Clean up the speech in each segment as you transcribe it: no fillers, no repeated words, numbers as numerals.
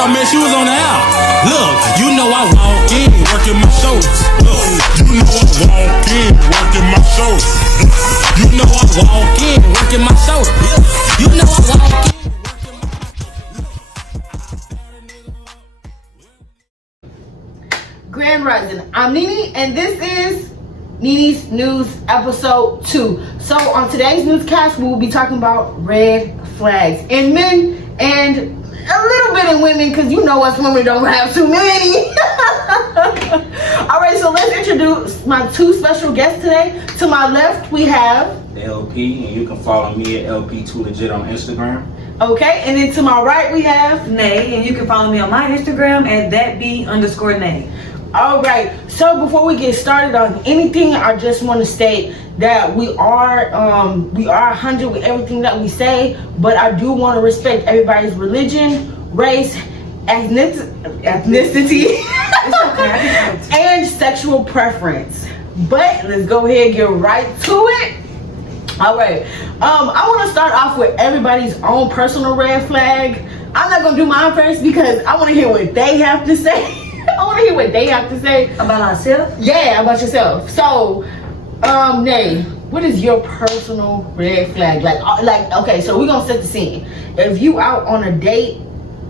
I met she was on the out. Look, you know I walk in, working my shoulders. Look, you know I walk in, working my shoulders. You know I walk in, working my shoulders. You know I walk in. Grand Rising. I'm Nene, and this is Nene's News Episode 2. So on today's newscast, we will be talking about red flags in men and a little bit in women, because you know us women don't have too many. Alright, so let's introduce my two special guests today. To my left, we have LP, and you can follow me at LP2Legit on Instagram. Okay, and then to my right, we have Nay, and you can follow me on my Instagram at thatb_Nay. Alright, so before we get started on anything, I just want to state that we are 100 with everything that we say, but I do want to respect everybody's religion, race, ethnicity, and sexual preference. But let's go ahead and get right to it. Alright, I want to start off with everybody's own personal red flag. I'm not going to do mine first because I want to hear what they have to say. I want to hear what they have to say About ourselves? Yeah, about yourself. So, Nay, what is your personal red flag? Like, okay, so we're gonna set the scene. If you out on a date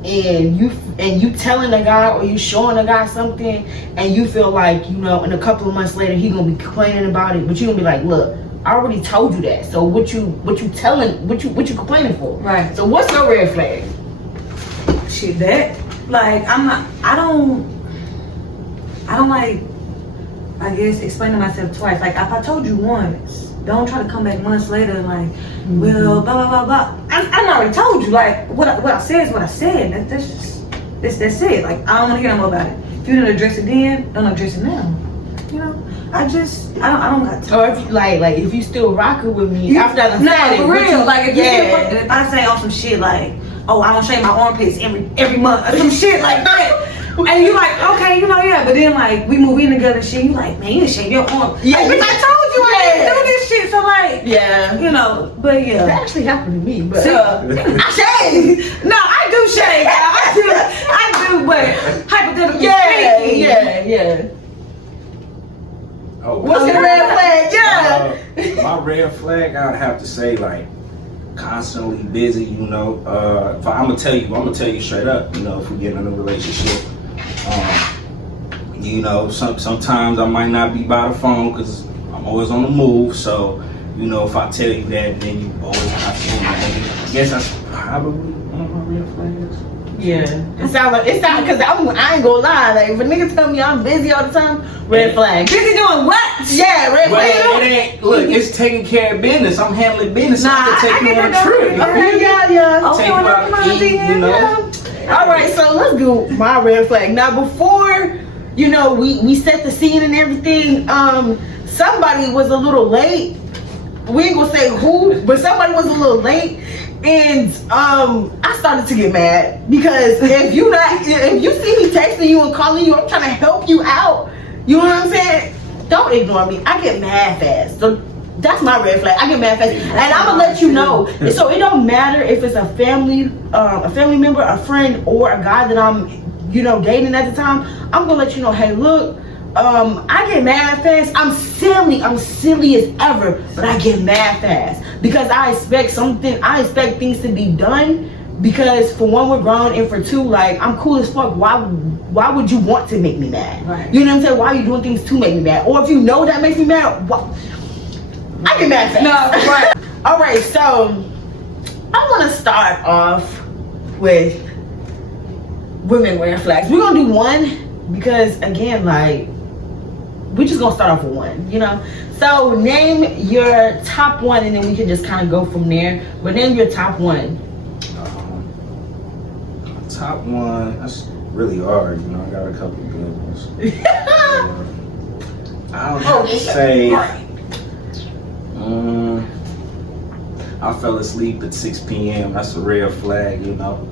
and you telling a guy or you showing a guy something, and you feel like, you know, in a couple of months later he gonna be complaining about it, but you gonna be like, look, I already told you that. So what you complaining for? Right. So what's your red flag? Shit, that. Like, I don't like, I guess, explaining myself twice. Like, if I told you once, don't try to come back months later and like, well, blah, blah, blah, blah. I already told you, like, what I said is what I said. That's it. Like, I don't want to hear no more about it. If you didn't address it then, don't address it now. You know? I don't got time. Or if you like if you still rocking with me after I done said it, for real. Like, if you yeah. if I say on some shit like, oh, I don't shave my armpits every month, or some shit like that. And you like, okay, you know, yeah, but then like we move in together and shit, you like, man, you didn't shave your arm. Yeah, like, bitch, I told you I didn't do this shit. So like, yeah, you know, but yeah, that actually happened to me. But I shave. No, I do shave. I do, but hypothetically speaking, yeah. Oh, What's your red flag? Yeah. My red flag, I'd have to say, like, constantly busy. You know, I'm gonna tell you straight up. You know, if we get in a relationship, you know, sometimes I might not be by the phone because I'm always on the move. So, you know, if I tell you that, then you always have to. I guess that's probably one of my red flags. Yeah, it sounds because I ain't gonna lie. Like, if a nigga tell me I'm busy all the time, red flag. busy doing what? Yeah, red flag. Well, it ain't. Look, it's taking care of business. I'm handling business. Nah, I can take you on a trip. Okay, yeah. Okay, Take you out to eat, you know. Yeah. All right, so let's do my red flag. Now, before, you know, we set the scene and everything, somebody was a little late. We ain't gonna say who, but somebody was a little late. And I started to get mad because if you see me texting you and calling you, I'm trying to help you out. You know what I'm saying? Don't ignore me. I get mad fast. So that's my red flag. I get mad fast, and I'm gonna let you know. So it don't matter if it's a family member, a friend, or a guy that I'm, you know, dating at the time. I'm gonna let you know. Hey, look. I get mad fast. I'm silly as ever, but I get mad fast because I expect things to be done, because for one, we're grown, and for two, like, I'm cool as fuck. Why would you want to make me mad? Right. You know what I'm saying? Why are you doing things to make me mad? Or if you know that makes me mad, I get mad fast. No, right. All right, so I want to start off with women red flags. We're gonna do one because, again, like, we just gonna start off with one, you know. So name your top one, and then we can just kind of go from there. But name your top one. Top one, that's really hard. You know, I got a couple of good ones. I would say I fell asleep at 6 p.m. That's a red flag, you know.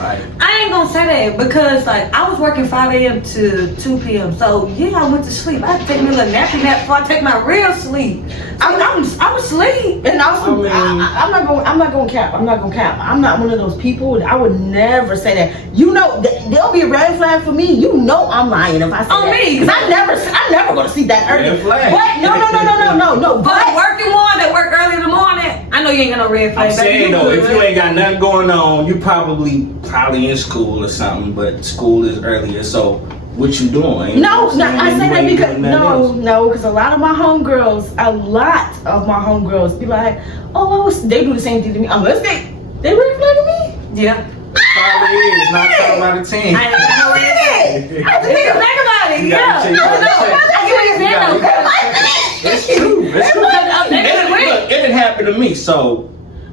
I ain't gonna say that because like I was working 5 a.m. to 2 p.m. So yeah, I went to sleep. I had to take me a little nappy nap before I take my real sleep. I'm asleep. And also, I'm not gonna cap. I'm not one of those people. I would never say that. You know, there'll be a red flag for me. You know, I'm lying if I say that. Me, because I never gonna see that early. Red flag. But no. But working one that work early in the morning, I know you ain't got no red flag. I'm saying though, if you ain't got nothing going on, you probably in school or something. But school is earlier, so what you doing? No, I say that because because a lot of my homegirls be like, oh, they do the same thing to me. Unless they red flag me. Yeah. Probably is 9 times out of 10. I didn't know it. I have to think about it. You Yeah. gotta check your It's true. It didn't happen to me, so.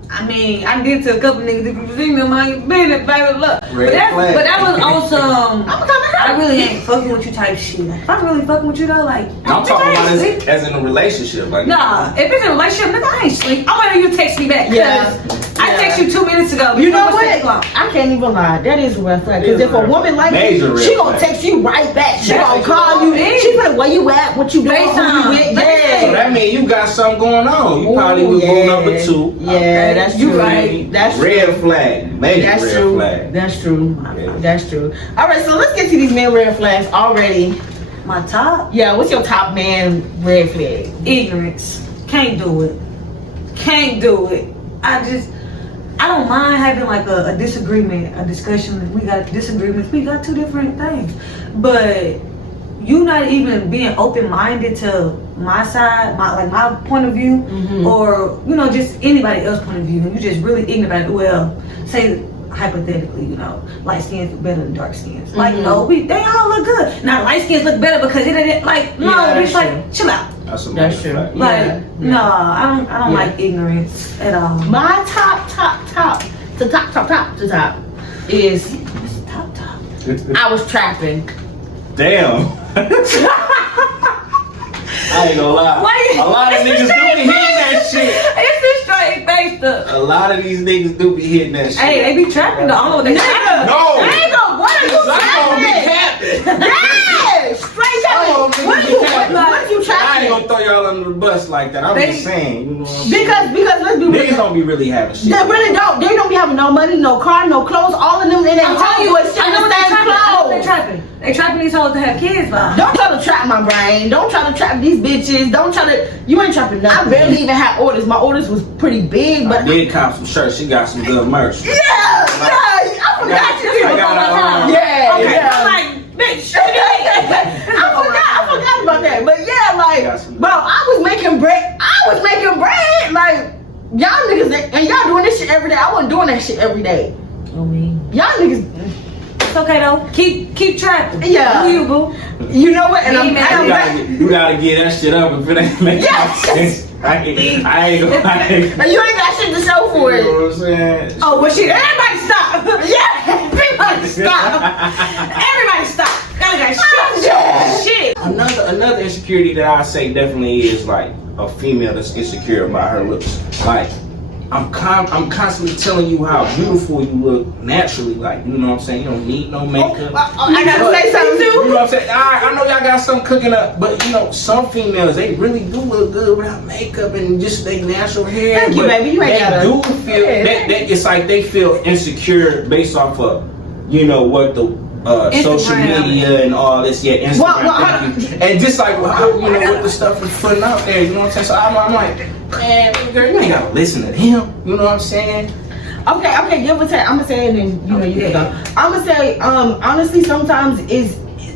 I mean, I did to a couple niggas. If you see me, mind your business, baby. Look, Red flag. but that was also. I really ain't fucking with you type shit. Like, if I'm really fucking with you though, like. I'm talking about as in a relationship, like. Nah, if it's a relationship, nigga, I ain't sleep. I'm waiting you text me back. Yeah. I text you 2 minutes ago. You know what? 6 o'clock. I can't even lie. That is a red flag. Because if a woman like you, she gonna text you right back. She gonna call you. She gonna where you at, what you doing, who you with. Yeah. So that means you got something going on. You probably was boo number 2. Yeah, that's you true. right. That's red true. flag. Major That's red true. flag. That's true. Yeah. That's true. All right, so let's get to these man red flags already. My top? Yeah, what's your top man red flag? Ignorance. Can't do it. Can't do it. I don't mind having like a disagreement, a discussion. We got disagreements. We got 2 different things. But you not even being open-minded to my side, my point of view, or, you know, just anybody else's point of view. And you just really ignorant about it. Well, say hypothetically, you know, light skins look better than dark skins. Like, no, they all look good. Now, light skins look better because it didn't, like, no, Yeah, it's like, chill out. That's True. red Yeah. flag. Like, no, I don't like ignorance at all. My top is Top. I was trapping. Damn. I ain't gonna lie. Wait, a lot of niggas do be hitting that shit. It's the straight face stuff. A lot of these niggas do be hitting that shit. Hey, they be trapping though. I don't know what they trapping. No. Nigga, what are you I'm gonna be trapping? capping. Yes, straight Oh, up. What are you I ain't trapping? gonna throw y'all under the bus like that. I'm just saying. You know what I'm saying? Because let's be real. Niggas don't be really having shit. They really don't. They don't be having no money, no car, no clothes. All of them in their I'm telling you, homeboys I know shit what they the same trapping. I know what they clothes. trapping. They trapping these hoes to have kids by. Don't try to trap my brain. Don't try to trap these bitches. Don't try to. You ain't trapping nothing. I barely even had orders. My orders was pretty big, but I did cop some shirts. She got some good merch. yeah, I forgot you. I got Yeah, Okay, yeah. I'm like, bitch. I forgot about that. But yeah, like, bro, I was making bread. Like, y'all niggas, and y'all doing this shit every day. I wasn't doing that shit every day. Y'all niggas, It's okay though. Keep trapping. Yeah. Do you, boo? you know what? And I'm You gotta get that shit up if it ain't making Yes. sense. I ain't gonna lie. and you ain't got shit to show for You it. know what I'm saying? Oh, well, shit. Everybody stop. Yeah, everybody stop. Everybody stop. Y'all got Yeah. shit. Another insecurity that I say definitely is like a female that's insecure about her looks. Like I'm constantly telling you how beautiful you look naturally. Like, you know what I'm saying? You don't need no makeup. I gotta say something You too. know what I'm saying? I know y'all got something cooking up, but you know, some females, they really do look good without makeup and just their natural hair. Thank you, but baby. You ain't they gotta. do feel Yeah. that it's like they feel insecure based off of, you know, what the social Instagram. media and all this, Instagram, Well, thank you. And just like how, you know, what the stuff is putting out there, you know what I'm saying? So I'm like, man, girl, you ain't gotta listen to him, you know what I'm saying? Okay, give or take. I'm gonna say it and then, you know, you can go. I'm gonna say, honestly, sometimes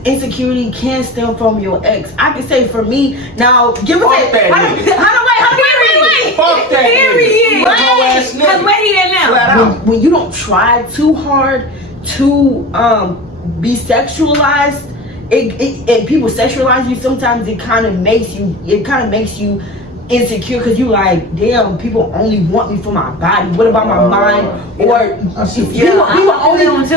insecurity can stem from your ex. I can say for me, now, give or Fuck take. that nigga. Wait. Fuck that Period. nigga. Hoe ass Cause nigga. where he at now? Flat out. When you don't try too hard to be sexualized, and people sexualize you, sometimes it kind of makes you insecure because you like, damn, people only want me for my body. What about my mind? Or people only, you know what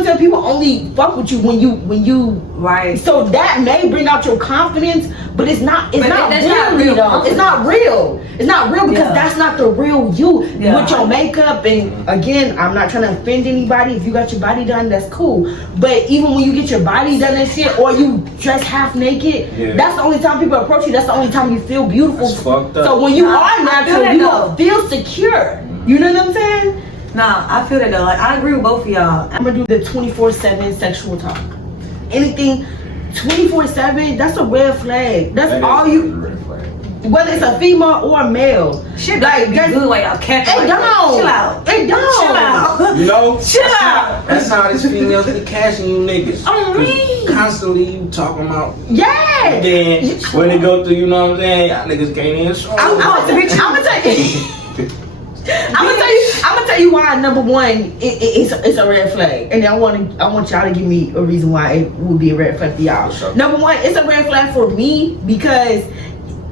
I'm saying? People only fuck with you when you Right. so that may bring out your confidence, but it's not But not that's real, not real though. confidence. It's not real. It's not real because Yeah. that's not the real you. Yeah. With your makeup, and again, I'm not trying to offend anybody. If you got your body done, that's cool. But even when you get your body done and shit, or you dress half naked, Yeah. that's the only time people approach you. That's the only time you feel beautiful. That's fucked up. So when you Nah, are I feel natural, that you though. don't feel secure. You know what I'm saying? Nah, I feel that though. Like I agree with both of y'all. I'm gonna do the 24/7 sexual talk. Anything 24/7, that's a red flag. That's That all is you, a red flag. whether it's a female or a male. Shit, Like, like be that's- good while y'all catch It like don't. that. Chill out. It don't. Chill out. You know, Chill that's out. How, that's how these females be catching you niggas. I'm weak. Constantly you talking about. Yeah. Then when they go through, you know what I'm saying? Y'all niggas can't even show. I'm gonna tell you. I'm gonna tell you why. Number one, it's a red flag, and I want y'all to give me a reason why it would be a red flag for y'all. For sure. Number one, it's a red flag for me because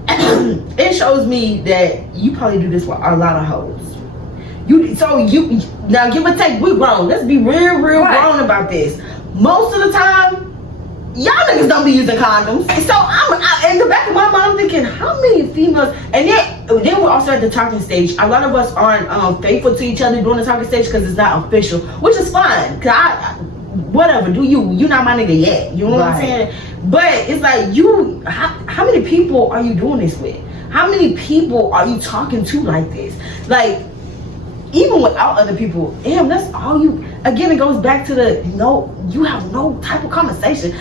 it shows me that you probably do this with a lot of hoes. You now give or take, we grown. Let's be real Right. grown about this. Most of the time, y'all niggas don't be using condoms. So I in the back of my mind, I'm thinking, how many females? And then we're also at the talking stage. A lot of us aren't faithful to each other during the talking stage because it's not official, which is fine. Cause whatever, do you? You're not my nigga yet. You know what I'm Right. saying? But it's like how many people are you doing this with? How many people are you talking to like this? Like, even without other people, damn, that's all you. Again, it goes back to you have no type of conversation.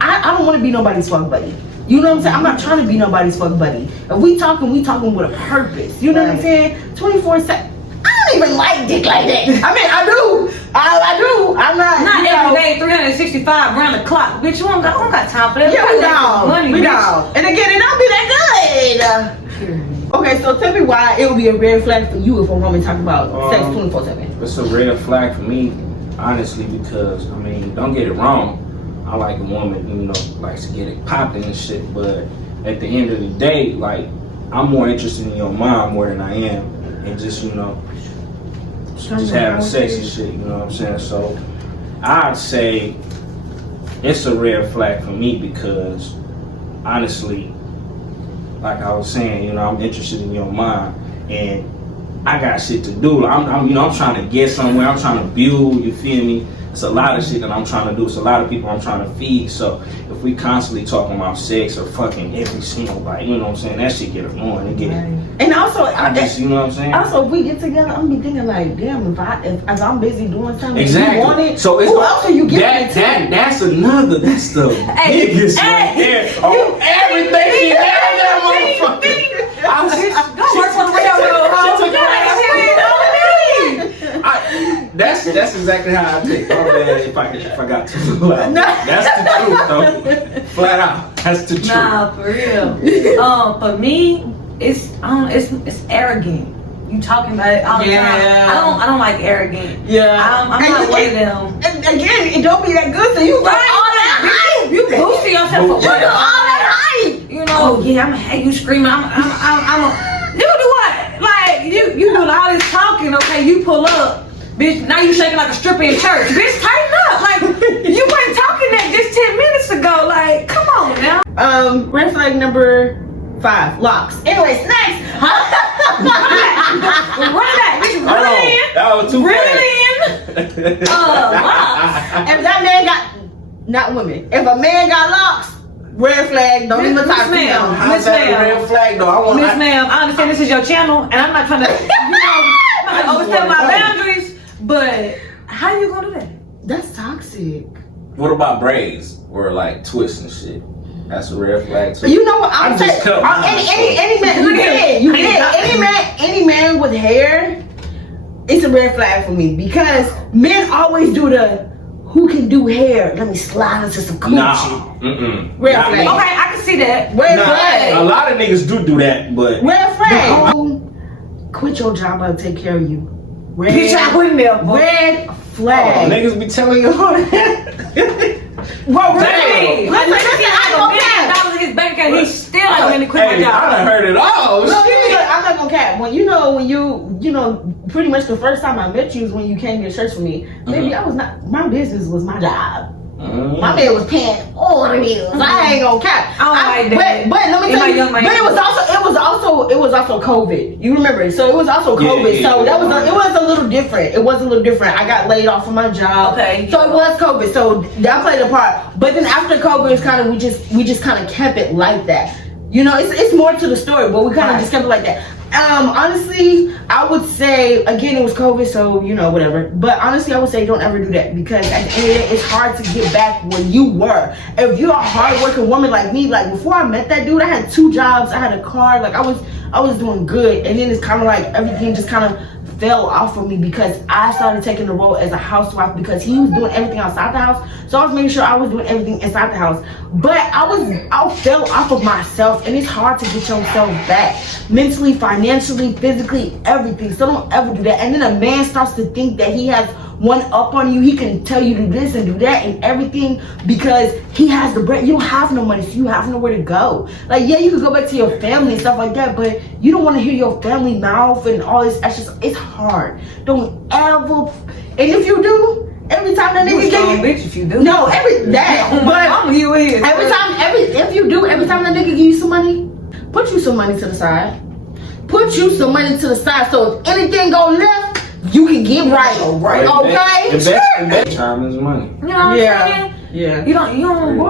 I don't want to be nobody's fuck buddy. You know what I'm saying? I'm not trying to be nobody's fuck buddy. If we talking with a purpose. You know what I'm Right. saying? 24/7. I don't even like dick like that. I mean, I do. I do. I'm not. Not you know, every day, 365 round the clock. Bitch, you don't got time for that. Yeah, we got don't. money, We bitch. don't. And again, it don't be that good. Okay, so tell me why it would be a red flag for you if a woman talk about sex 24/7. It's a red flag for me, honestly, because I mean, don't get it wrong. I like a woman, you know, likes to get it popping and shit. But at the end of the day, like, I'm more interested in your mind more than I am, and just just having sex and shit. You know what I'm saying? So I'd say it's a red flag for me because honestly, like I was saying, I'm interested in your mind, and I got shit to do. I'm trying to get somewhere. I'm trying to build. You feel me? It's a lot of shit that I'm trying to do. It's a lot of people I'm trying to feed. So if we constantly talking about sex or fucking every single bite, you know what I'm saying? That shit get annoying. It get. And also, I just, you know what I'm saying? Also, if we get together, I'm be thinking like, damn, if I'm busy doing something, Exactly. you want it, So it's who else are you giving it to? That's the Hey, biggest hey, right there. Oh, everything she had that motherfucker. I was just Go work for the railroad, hoe. She took Yeah, her ass shit, That's exactly how I think. Oh man, if I got too loud. That's the truth though. Flat out. That's the truth. Nah, for real. For me, it's arrogant. You talking about it all the time. I don't like arrogant. Yeah. I'm not one of them. And again, it don't be that good, so you got all that hype. You boosting yourself for You what? got all that hype. You know, oh yeah, I'm gonna have you screaming. I'm you do what? Like you doing all this talking, okay? You pull up, bitch. Now you shaking like a stripper in church, bitch. Tighten up, like you weren't talking that just 10 minutes ago. Like, come on now. Red flag number 5, locks. Anyways, next. Run back, bitch. Hold on. Run That was too in, fast. run in. Locks. If that man got, not women, if a man got locks, red flag, don't even Miss talk to ma'am. him. How's that a red flag though? Miss ma'am, I understand this is your channel, and I'm not trying to, I just overstep my wanna know. boundaries. But how you gonna do that? That's toxic. What about braids or like twists and shit? That's a red flag too. You know what? I I'm just saying, cut mine, any man, you did. Any man with hair, it's a red flag for me because men always do the who can do hair. Let me slide into some coochie. Nah. Red Not flag. me. Okay, I can see that. Red Nah, flag. a lot of niggas do that, but Red flag. Quit your job. I'll take care of you. Bitch, I wouldn't never. Red oh, flag. niggas be telling you all that. Well, Hey, listen, I I $1 million in his bank account. He still ain't gonna quit my Hey, I job. done heard it all. No, Shit. I'm not gonna cap. When you pretty much the first time I met you is when you came to church for me. Baby, I was not. My business was my job. My man was paying all the bills. I ain't gonna cap. I don't like that. But let me In tell my you, young man. but it was also COVID. You remember? So it was also COVID. So that was it was a little different. It was a little different. I got laid off from my job. Okay. So it was COVID. So that played a part. But then after COVID, it's kind of we just kind of kept it like that. You know, it's more to the story, but we kind of just kept it like that. Honestly, I would say, again, it was COVID, so, you know, whatever. But honestly, I would say don't ever do that, because at the end of the day, it's hard to get back where you were. If you're a hardworking woman like me, like before I met that dude, I had 2 jobs, I had a car, like I was doing good. And then it's kind of like everything just kind of fell off of me, because I started taking the role as a housewife, because he was doing everything outside the house. So I was making sure I was doing everything inside the house. But I fell off of myself, and it's hard to get yourself back. Mentally, financially, physically, everything. So don't ever do that. And then a man starts to think that he has one up on you. He can tell you do this and do that and everything, because he has the bread. You don't have no money, so you have nowhere to go. Like, yeah, you can go back to your family and stuff like that, but you don't want to hear your family mouth and all this extra. It's hard. Don't ever. And if you do, every time that nigga strong give bitch if you do. no, every that, but you is. every time that nigga give you some money, put you some money to the side. Put you some money to the side, so if anything go left, you can get right. Okay? Invest time is money. You know what I'm saying? Yeah. You don't, boy.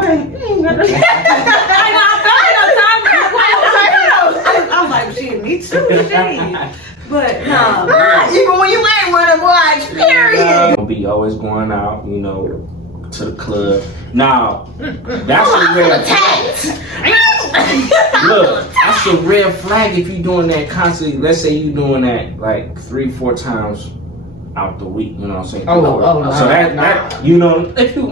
I'm like, shit, me too, shit. But, no. Even when you ain't running, boy, period. I'll be always going out, you know, to the club. Now, that's a red flag. Look, that's a red flag if you're doing that constantly. Let's say you're doing that like 3-4 times out the week, you know what I'm saying? So that you know, if you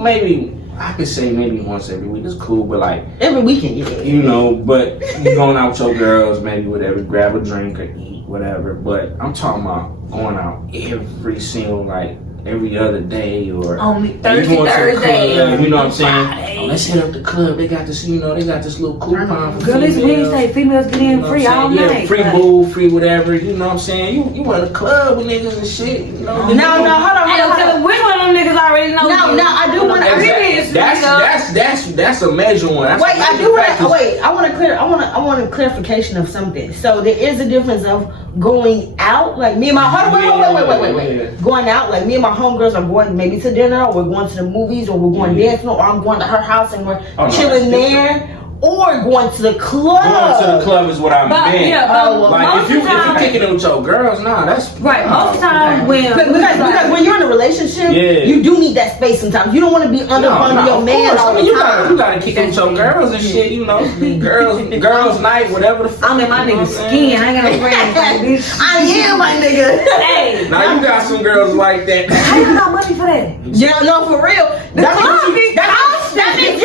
I could say maybe once every week, it's cool, but like every weekend, yeah. You know, but you going out with your girls, maybe whatever, grab a drink or eat, whatever. But I'm talking about going out every single, like, every other day, or only Thursday, Thursday, you know what I'm saying? Oh, let's hit up the club. They got this, you know, they got this little coupon for girl, it's females. Wednesday. Females get in free all night. Free boo, free whatever. You know what I'm saying? You want a club with niggas and shit. You know? Hold on. Which one of them niggas already know? No, I do want to. That's a major one. That's I want a clarification of something. So there is a difference of going out, like me and my wait. Going out, like me and my homegirls are going maybe to dinner, or we're going to the movies, or we're going dancing, or I'm going to her house and we're chilling there. Or going to the club. Going to the club is what I meant. Yeah, like if you kicking it with your girls, nah, that's right. Most times because when you're in a relationship, you do need that space sometimes. You don't want to be under your man all the time. You gotta kick it with your girls and shit. You know, girls night, whatever the fuck. I'm in my nigga's skin. I ain't got no friends like this. I am my nigga. Hey, now you got some girls like that. How you got money for that? Yeah, no, for real. That means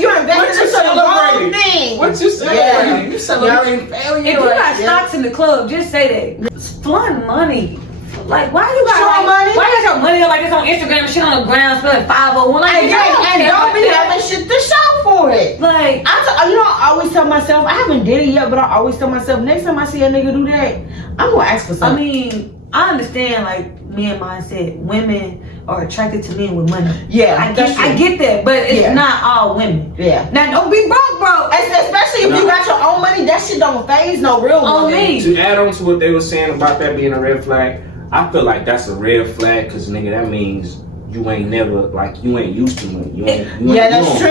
you're investing in the wrong thing. What you celebrating? You celebrating failure? If you got stocks in the club, just say that. Fun money. Like, why you got money? Why you got your money like this on Instagram and shit on the ground spelling 501? Like, and don't be having shit to show for it. Like, I always tell myself, I haven't did it yet, but I always tell myself, next time I see a nigga do that, I'm gonna ask for something. I mean, I understand, like, men mindset. Women are attracted to men with money. Yeah, I get that, but it's not all women. Yeah. Now, don't be broke. Especially if you got your own money, that shit don't phase no real on me. To add on to what they were saying about that being a red flag, I feel like that's a red flag, because nigga, that means you ain't never, like, you ain't used to money. That's true.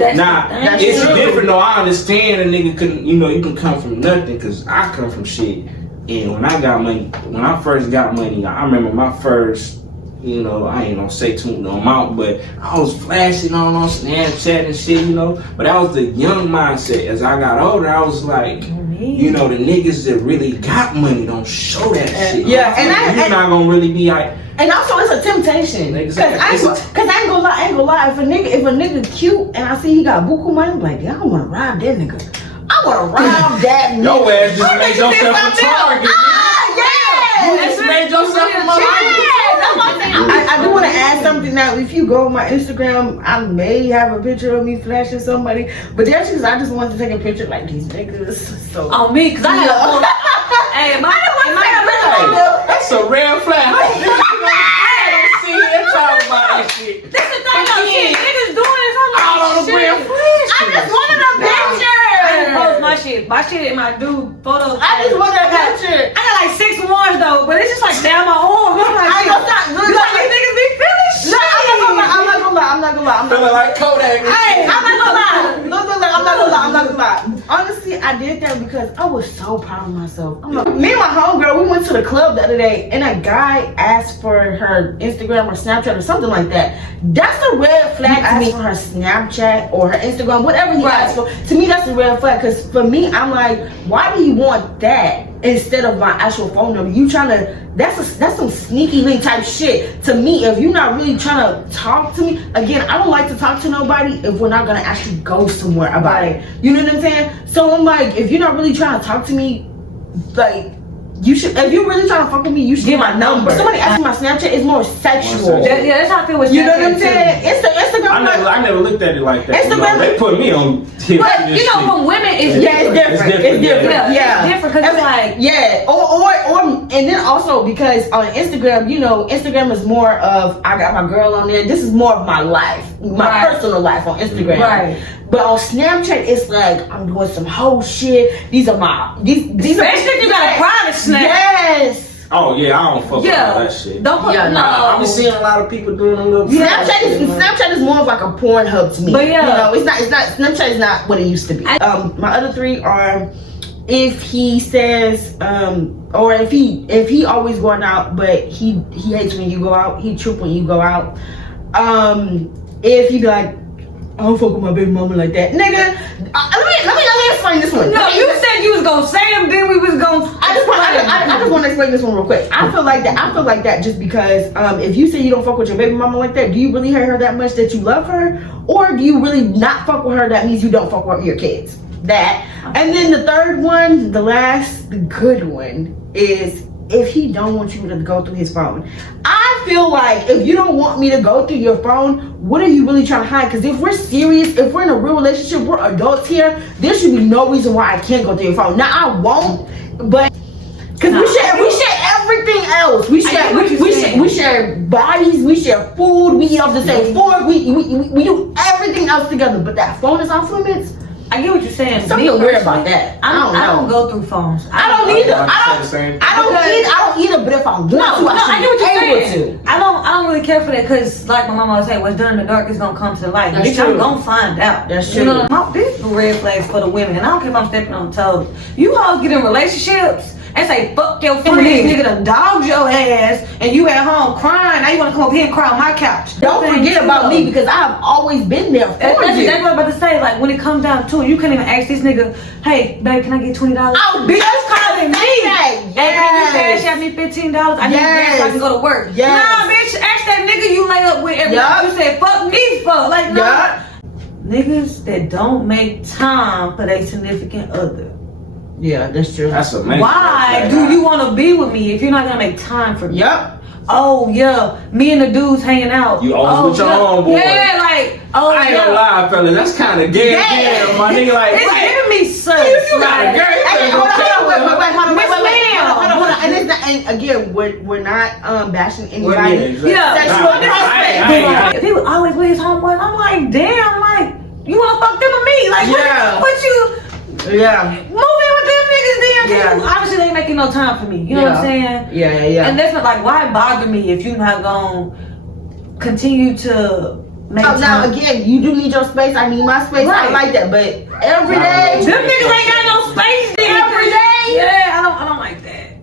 It's different though. I understand a nigga couldn't, you know, you can come from nothing, because I come from shit. And when I got money, when I first got money, I remember my first, you know, I ain't gonna say too no amount, but I was flashing on Snapchat and shit, you know. But that was the young mindset. As I got older, I was like, you know, the niggas that really got money don't show that shit. Yeah, and you're not gonna really be like. And also, it's a temptation. Exactly. Cause I ain't gonna lie. If a nigga cute and I see he got buku money, I'm like, yeah, I wanna rob that nigga. I wanna rob that nigga. Your ass just made yourself a target. You just made yourself a target. I do want to add something now. If you go on my Instagram, I may have a picture of me flashing somebody, but that's just I just wanted to take a picture like these niggas. So on me, cause I have. Hey, that's a red flag. See, they're talking about that shit. This is My shit in my dude photos. I just want that picture. I got like 6 ones though, but it's just like down my arm. I'm like, I shit. know that. You like these niggas be feeling shit. No, I'm not gonna lie. Feeling like Kodak. Hey, I'm not gonna lie. I'm not gonna lie. Honestly, I did that because I was so proud of myself. Me and my homegirl, we went to the club the other day, and a guy asked for her Instagram or Snapchat or something like that. That's a red flag to me. For her Snapchat or her Instagram, whatever he asked for. To me, that's a red flag. Because for me, I'm like, why do you want that instead of my actual phone number? You trying to? That's some sneaky link type shit. To me, if you're not really trying to talk to me, again, I don't like to talk to nobody if we're not gonna actually go somewhere about it. You know what I'm saying? So I'm like, if you're not really trying to talk to me, like, you should. If you're really trying to fuck with me, you should get my number. Somebody asked me my Snapchat is more sexual. Yeah, that's how I feel with Snapchat. You know what I'm saying? It's the Instagram. I never looked at it like that. Instagram, they put me on. But you know, from women, it's different. It's different. Yeah, it's different because it's like or and then also because on Instagram, you know, Instagram is more of I got my girl on there. This is more of my life, my personal life on Instagram. Right. But on Snapchat, it's like I'm doing some whole shit. These are especially if you got a private Snap. Yes. Oh yeah, I don't fuck with all that shit. Don't put no. I've been seeing a lot of people doing a little. Snapchat is more of like a porn hub to me. But yeah, you know, it's not. Snapchat is not what it used to be. My other 3 are if he says, or if he always going out, but he hates when you go out. He troop when you go out. If he be like, I don't fuck with my baby mama like that, nigga. Let me explain this one. No, you said you was gonna say them, then we was gonna. I just want to explain this one real quick. I feel like that just because if you say you don't fuck with your baby mama like that, do you really hate her that much that you love her, or do you really not fuck with her? That means you don't fuck with your kids. That, and then the third one, the good one is if he don't want you to go through his phone. I feel like if you don't want me to go through your phone, what are you really trying to hide? Because if we're serious, if we're in a real relationship, we're adults here, there should be no reason why I can't go through your phone. Now I won't, but because we share everything else. We share bodies, we share food, we eat off the same fork, we do everything else together, but that phone is off limits. I get what you're saying. Something weird about that. I don't go through phones. I don't either. I don't either. But if I want to, I get what you're saying. To. I don't really care for that because, like my mama always say, what's done in the dark is gonna come to the light. That's Bitch, true. I'm gonna find out. That's true. You know, these are red flags for the women, and I don't care if I'm stepping on toes. You hoes get in relationships and say fuck your friend, this nigga done dogged your ass, and you at home crying. Now you wanna come over here and cry on my couch. Don't forget about me because I've always been there for That's you. exactly what I'm about to say. Like when it comes down to it, you can't even ask this nigga, hey, babe, can I get $20? Oh, bitch, that's calling me. Yes. Hey, can you cash out me $15? I need gas so I can go to work. Yes. Nah, bitch, ask that nigga you lay up with every time. You said fuck me for. Like, no. Niggas that don't make time for their significant other. Yeah, that's true. That's amazing. Why do you want to be with me if you're not gonna make time for me? Yup. Oh yeah, me and the dudes hanging out. You always with your homeboy. Yeah, like I ain't gonna lie, fellas. That's kind of gay. Yeah, my nigga, like it's giving me such. You got a girl. Hold on. And again, we're not bashing anybody. If he was always with his homeboys, I'm like, damn, like you wanna fuck them with me? Like, what you? Yeah. Move in with them niggas then. Yeah. Obviously they ain't making no time for me. You know what I'm saying? Yeah. And that's not like, why bother me if you're not gonna continue to make time? Now again, you do need your space. I need my space. Right. I like that, but every day, them niggas ain't got no space. Every day. Yeah, I don't like that.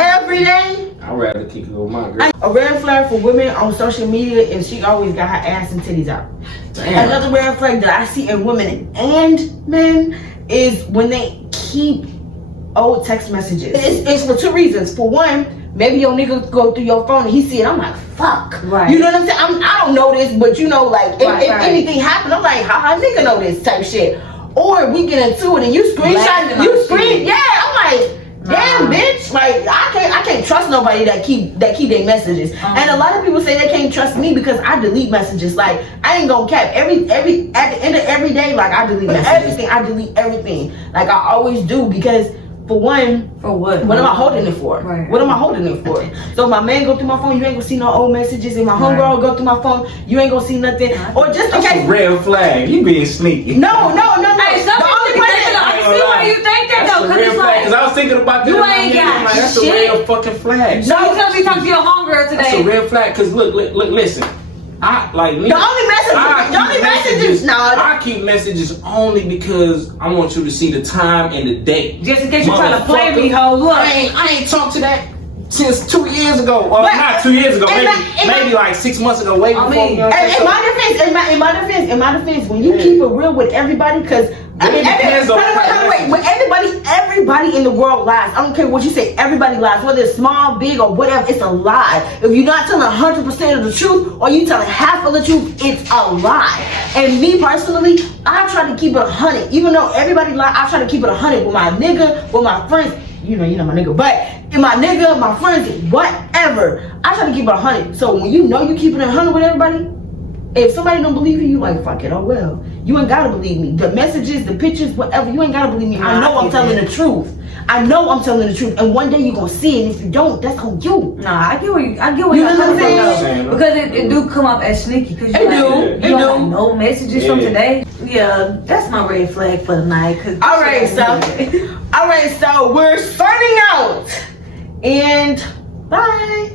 Every day. I'd rather kick it with my girl. A red flag for women on social media is she always got her ass and titties out. Damn. Another red flag that I see in women and men is when they keep old text messages. It's for 2 reasons. For one, maybe your nigga go through your phone and he see it. I'm like, fuck. Right. You know what I'm saying? I don't know this, but you know, like if anything happened, I'm like, how nigga know this type shit? Or we get into it and you screen. Yeah, I'm like, damn, bitch! Like I can't trust nobody that keep their messages. And a lot of people say they can't trust me because I delete messages. Like I ain't gonna cap. Every at the end of every day, like I delete everything. I delete everything. Like I always do because for one, for what? What am I holding it for? Right. What am I holding it for? So if my man go through my phone, you ain't gonna see no old messages. If my homegirl go through my phone, you ain't gonna see nothing. Or just in That's case. a red flag. You being sneaky. No. Hey, some people think ain't gonna see why lie. you think that That's though, a cause red it's flag. like, Cause I was thinking about that. you in my ain't head. got I'm like, that's shit. a real fucking flag. so you gonna be talking to your homegirl That's a today. red flag. Cause look, listen. I like me. The only messages. No. I keep messages only because I want you to see the time and the date. Just in case you're trying to play me, Motherfucker. hoe. Look. I ain't talked to that since 2 years ago. Well, But- not 2 years ago. in Maybe like 6 months ago. Way before. mean, you know what I'm saying? In my defense, when you keep it real with everybody, because everybody in the world lies. I don't care what you say. Everybody lies, whether it's small, big, or whatever. It's a lie. If you're not telling 100% of the truth, or you telling half of the truth, it's a lie. And me personally, I try to keep it 100. Even though everybody lie, I try to keep it 100 with my nigga, with my friends. You know my nigga, but in my nigga, my friends, whatever, I try to keep it 100. So when you know you keeping it 100 with everybody, if somebody don't believe you, you like, fuck it, oh well. You ain't gotta believe me. The messages, the pictures, whatever, you ain't gotta believe me. I know I'm telling the truth. I know I'm telling the truth. And one day you gonna see it. And if you don't, that's on you. Nah, I get what you're know what I'm coming saying? from, though. Because it do come up as sneaky. Cause It you do. like, It you don't do. have no messages from today. Yeah, that's my red flag for the night. All right, so we're starting out. And bye.